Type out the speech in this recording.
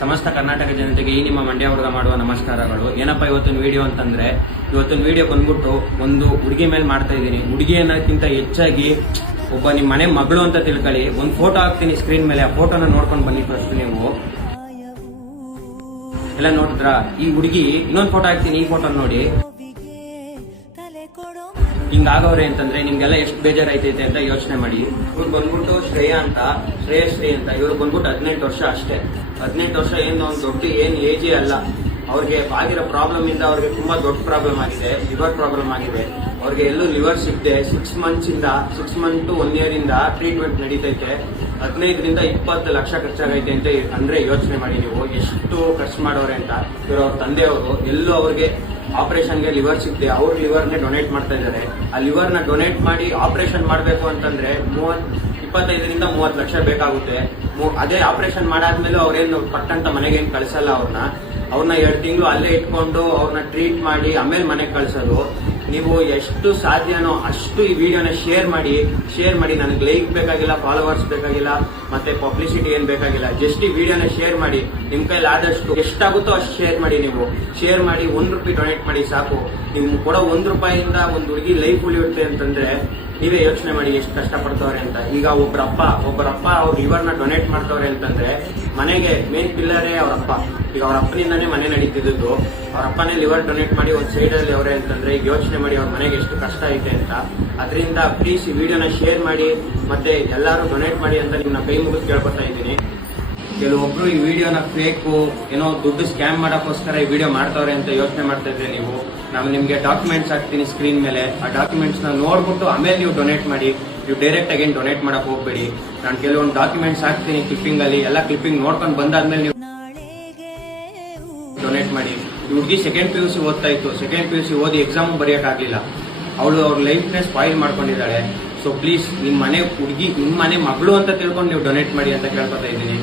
ಸಮಸ್ತ ಕರ್ನಾಟಕ ಜನತೆಗೆ ಈ ನಿಮ್ಮ ಮಂಡ್ಯ ಹುಡುಗ ಮಾಡುವ ನಮಸ್ಕಾರಗಳು. ಏನಪ್ಪ ಇವತ್ತಿನ ವಿಡಿಯೋ ಅಂತಂದ್ರೆ, ಇವತ್ತಿನ ವಿಡಿಯೋ ಬಂದ್ಬಿಟ್ಟು ಒಂದು ಹುಡುಗಿ ಮೇಲೆ ಮಾಡ್ತಾ ಇದ್ದೀನಿ. ಹುಡುಗಿ ಅನ್ನೋಕ್ಕಿಂತ ಹೆಚ್ಚಾಗಿ ಒಬ್ಬ ನಿಮ್ಮ ಮನೆ ಮಗಳು ಅಂತ ತಿಳ್ಕೊಳ್ಳಿ. ಒಂದು ಫೋಟೋ ಹಾಕ್ತೀನಿ ಸ್ಕ್ರೀನ್ ಮೇಲೆ, ಆ ಫೋಟೋನ ನೋಡ್ಕೊಂಡು ಬನ್ನಿ ಫಸ್ಟ್. ನೀವು ಎಲ್ಲ ನೋಡಿದ್ರ? ಈ ಹುಡುಗಿ ಇನ್ನೊಂದು ಫೋಟೋ ಹಾಕ್ತೀನಿ, ಈ ಫೋಟೋ ನೋಡಿ. ಹಿಂಗಾಗವ್ರೆ ಅಂತಂದ್ರೆ ನಿಮ್ಗೆಲ್ಲ ಎಷ್ಟು ಬೇಜಾರೈತೈತೆ ಅಂತ ಯೋಚನೆ ಮಾಡಿ. ಇವ್ರು ಬಂದ್ಬಿಟ್ಟು ಶ್ರೇಯಶ್ರೀ ಅಂತ ಇವ್ರು ಬಂದ್ಬಿಟ್ಟು 18 ವರ್ಷ ಅಷ್ಟೇ. 18 ವರ್ಷ ಏನು ಒಂದು ದೊಡ್ಡ ಏಜೇ ಅಲ್ಲ. ಅವ್ರಿಗೆ ಆಗಿರೋ ಪ್ರಾಬ್ಲಮ್ ಇಂದ ಅವ್ರಿಗೆ ತುಂಬಾ ದೊಡ್ಡ ಪ್ರಾಬ್ಲಮ್ ಆಗಿದೆ, ಲಿವರ್ ಪ್ರಾಬ್ಲಮ್ ಆಗಿದೆ. ಅವ್ರಿಗೆ ಎಲ್ಲೂ ಲಿವರ್ ಸಿಗದೆ 6 ಮಂತ್ ಟು 1 year ಇಂದ ಟ್ರೀಟ್ಮೆಂಟ್ ನಡೀತೈತೆ. 15ರಿಂದ 20 ಲಕ್ಷ ಖರ್ಚಾಗೈತೆ ಅಂತ ಅಂದ್ರೆ ಯೋಚನೆ ಮಾಡಿ ನೀವು ಎಷ್ಟು ಖರ್ಚು ಮಾಡೋರೆ ಅಂತ. ಇವರು ಅವ್ರ ತಂದೆಯವರು ಎಲ್ಲೂ ಅವ್ರಿಗೆ ಆಪರೇಷನ್ಗೆ ಲಿವರ್ ಸಿಗದೆ ಅವ್ರ ಲಿವರ್ನೇ ಡೊನೇಟ್ ಮಾಡ್ತಾ ಇದ್ದಾರೆ. ಆ ಲಿವರ್ನ ಡೊನೇಟ್ ಮಾಡಿ ಆಪರೇಷನ್ ಮಾಡಬೇಕು ಅಂತಂದ್ರೆ 25ರಿಂದ 30 ಲಕ್ಷ ಬೇಕಾಗುತ್ತೆ. ಅದೇ ಆಪರೇಷನ್ ಮಾಡಾದ್ಮೇಲೆ ಅವ್ರೇನು ಪಟ್ಟಂತ ಮನೆಗೇನು ಕಳಿಸಲ್ಲ. ಅವ್ರನ್ನ 2 ತಿಂಗಳು ಅಲ್ಲೇ ಇಟ್ಕೊಂಡು ಅವ್ರನ್ನ ಟ್ರೀಟ್ ಮಾಡಿ ಆಮೇಲೆ ಮನೆಗೆ ಕಳಿಸೋದು. ನೀವು ಎಷ್ಟು ಸಾಧ್ಯನೋ ಅಷ್ಟು ಈ ವಿಡಿಯೋನ ಶೇರ್ ಮಾಡಿ. ನನಗೆ ಲೈಕ್ ಬೇಕಾಗಿಲ್ಲ, ಫಾಲೋವರ್ಸ್ ಬೇಕಾಗಿಲ್ಲ, ಮತ್ತೆ ಪಬ್ಲಿಸಿಟಿ ಏನ್ ಬೇಕಾಗಿಲ್ಲ. ಜಸ್ಟ್ ಈ ವಿಡಿಯೋನ ಶೇರ್ ಮಾಡಿ. ನಿಮ್ ಕೈಲಿ ಆದಷ್ಟು ಎಷ್ಟಾಗುತ್ತೋ ಅಷ್ಟು ಶೇರ್ ಮಾಡಿ. ನೀವು ಶೇರ್ ಮಾಡಿ 1 ರೂಪಾಯಿ ಡೊನೇಟ್ ಮಾಡಿ ಸಾಕು. ನೀವು ಕೊಡೋ 1 ರೂಪಾಯಿಂದ ಒಂದು ಹುಡುಗಿ ಲೈಫ್ ಉಳಿಯುತ್ತೆ ಅಂತಂದ್ರೆ ನೀವೇ ಯೋಚನೆ ಮಾಡಿ ಎಷ್ಟು ಕಷ್ಟಪಡ್ತವ್ರೆ ಅಂತ. ಈಗ ಒಬ್ಬರಪ್ಪ ಅವ್ರ ಲಿವರ್ನ ಡೊನೇಟ್ ಮಾಡ್ತವ್ರೆ ಅಂತಂದ್ರೆ ಮನೆಗೆ ಮೇನ್ ಪಿಲ್ಲರೇ ಅವರಪ್ಪ. ಈಗ ಅವ್ರ ಅಪ್ಪನಿಂದಾನೇ ಮನೆ ನಡೀತಿದ್ದು. ಅವ್ರ ಅಪ್ಪನೇ ಲಿವರ್ ಡೊನೇಟ್ ಮಾಡಿ ಒಂದು ಸೈಡಲ್ಲಿ ಅವರೇ ಅಂತಂದ್ರೆ ಈಗ ಯೋಚನೆ ಮಾಡಿ ಅವ್ರ ಮನೆಗೆ ಎಷ್ಟು ಕಷ್ಟ ಐತೆ ಅಂತ. ಅದರಿಂದ ಪ್ಲೀಸ್ ಈ ವಿಡಿಯೋನ ಶೇರ್ ಮಾಡಿ, ಮತ್ತೆ ಎಲ್ಲರೂ ಡೊನೇಟ್ ಮಾಡಿ ಅಂತ ನಿಮ್ಮನ್ನ ಕೈ ಮುಗಿದು ಕೇಳ್ಕೊತಾ ಇದ್ದೀನಿ. ಕೆಲವೊಬ್ರು ಈ ವಿಡಿಯೋನ ಫೇಕು ಏನೋ ದುಡ್ಡು ಸ್ಕ್ಯಾಮ್ ಮಾಡೋಕ್ಕೋಸ್ಕರ ಈ ವಿಡಿಯೋ ಮಾಡ್ತವ್ರೆ ಅಂತ ಯೋಚನೆ ಮಾಡ್ತಾ ಇದ್ರೆ ನೀವು, ನಾನು ನಿಮ್ಗೆ ಡಾಕ್ಯುಮೆಂಟ್ಸ್ ಹಾಕ್ತೀನಿ ಸ್ಕ್ರೀನ್ ಮೇಲೆ. ಆ ಡಾಕ್ಯುಮೆಂಟ್ಸ್ ನ ನೋಡ್ಬಿಟ್ಟು ಆಮೇಲೆ ನೀವು ಡೊನೇಟ್ ಮಾಡಿ. ನೀವು ಡೈರೆಕ್ಟ್ ಆಗಿ ಡೊನೇಟ್ ಮಾಡಕ್ ಹೋಗ್ಬೇಡಿ. ನಾನು ಕೆಲವೊಂದು ಡಾಕ್ಯುಮೆಂಟ್ಸ್ ಹಾಕ್ತೀನಿ ಕ್ಲಿಪ್ಪಿಂಗ್ ಅಲ್ಲಿ. ಎಲ್ಲ ಕ್ಲಿಪ್ಪಿಂಗ್ ನೋಡ್ಕೊಂಡು ಬಂದಾದ್ಮೇಲೆ ನೀವು ಡೊನೇಟ್ ಮಾಡಿ. ಹುಡುಗಿ ಸೆಕೆಂಡ್ PUC ಓದ್ತಾ ಇತ್ತು. ಸೆಕೆಂಡ್ PUC ಓದಿ ಎಕ್ಸಾಮ್ ಬರೆಯೋಕ್ಕಾಗಲಿಲ್ಲ. ಅವಳು ಅವ್ರ ಲೈಫ್ನೇ ಸ್ಪಾಯಿಲ್ ಮಾಡ್ಕೊಂಡಿದ್ದಾಳೆ. ಸೊ ಪ್ಲೀಸ್ ನಿಮ್ಮ ಮನೆ ಹುಡುಗಿ ನಿಮ್ಮ ಮನೆ ಮಗಳು ಅಂತ ತಿಳ್ಕೊಂಡು ನೀವು ಡೊನೇಟ್ ಮಾಡಿ ಅಂತ ಕೇಳ್ಕೊತಾ ಇದ್ದೀನಿ.